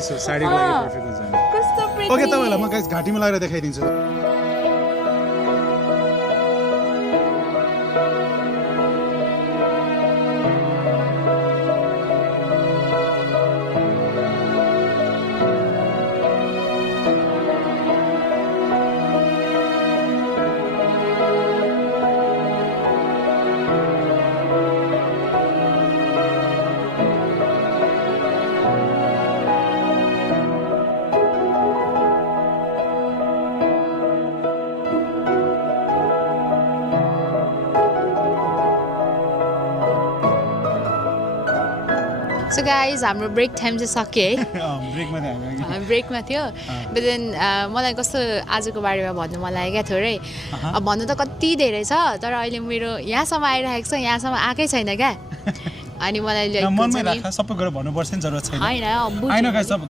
साडीको लागि पर्फेक्ट हुन्छ नि कस्तो प्रिटी ओके तपाईलाई म गाइस घाटीमा लगाएर देखाइदिन्छु सो गाइज हाम्रो ब्रेक टाइम चाहिँ सक्यो है ब्रेकमा थियो ब्रेकमा थियो बट देन मलाई कस्तो आजको बारेमा भन्नु मन लाग्यो क्या थोरै अब भन्नु त कति धेरै छ तर अहिले मेरो यहाँसम्म आइरहेको छ यहाँसम्म आएकै छैन क्या अनि मलाई मनमै राख सबै कुरा भन्नुपर्छ नि जरुरत छैन होइन हैन गाइस सब